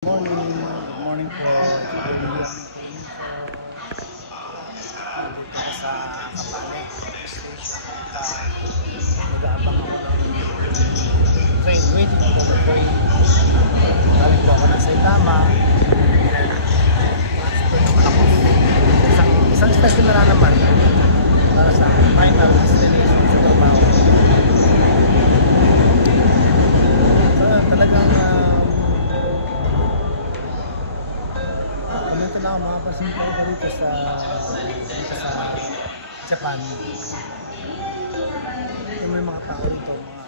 Morning, morning po. Nandito sa Kapane Station. Nag-aabang ako ng train, waiting for the train. Galing po ako ng Saitama. Transfer naman ako. Isang station na naman para sa final destination sa trabaho. Talagang na ako makapasin ko dito sa Japan. Yung may mga tao dito, mga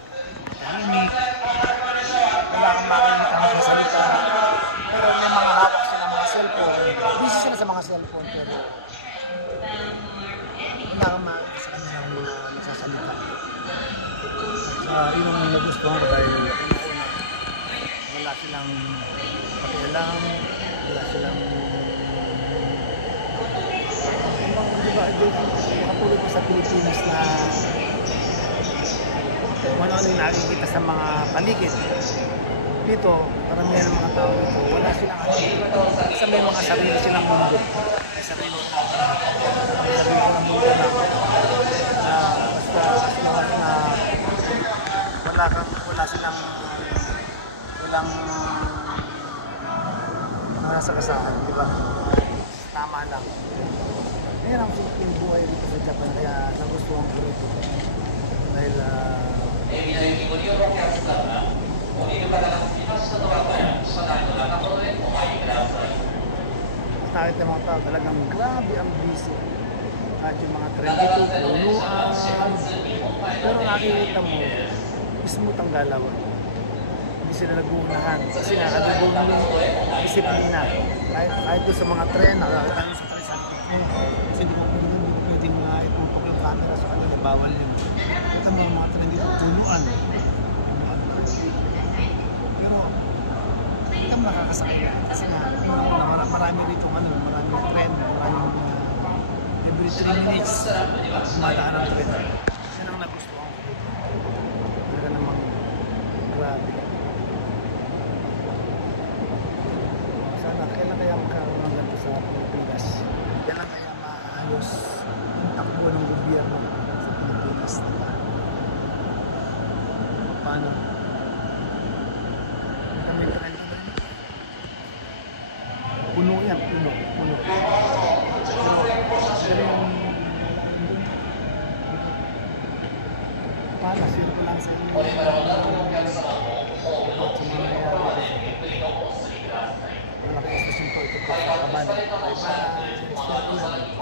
tahimik, wala kang makikita ng salita, pero may mga hawak sila mga cellphone. Busy sila sa mga cellphone, pero wala kang makikita sa kanila ng mga nagsasalita. At yun ang nagustuhan ko dahil wala silang pakialam, wala silang katulad ko sa Pilipinas na kung ano yung nakikita sa mga paligid. Dito, karamihan ng mga tao dito, wala silang isa may mga sarili silang mundo. Sarili silang mundo na wala silang nasa kasahan, di ba? Tama lang. Ayan ang simpleng buhay dito sa Japan, kaya nagustuhan ko ito. Dahil nakita ng mga tao talagang grabe ang busy. At yung mga tren dito, punuan. Pero nakikita mo, smooth ang galawan. Hindi sila naguunahan. Kasi nakagagoon yung disiplina. Kahit doon sa mga tren, nakakita sa tren sa kasi hindi ko pwedeng itutok yung camera sa kanila, bawal yun. Kita mo mga tren dito, punuan. Pero, hindi mo nakakasakay na. Kasi nga, marami rito, maraming tren, maraming every 3 minutes, dumadaan ang tren. Yan ang nagustuhan ko dito. Talaga namang grabe. Sana, kailan kaya magkaroon ng ganito sa Pilipinas? Kailan kaya maayos yung takbo ng gobyerno sa Pilipinas, diba? Paano? Kami trend na rin. Puno yan, puno. Pero yung paano, sino ko lang sa inyo at sa mga malaki estasyon po ito po Kabane. Bye-bye!